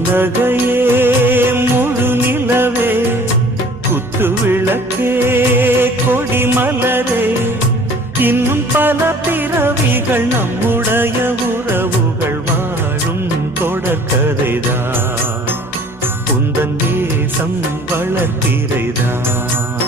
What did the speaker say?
முழுநகையே முழு நிலவே குத்து விளக்கே கொடிமலரே இன்னும் பல பிறவிகள் நம்முடைய உறவுகள் வாழும் தொடர்கதைதான் உந்தன் நேசம் வளர்த்திரைதான்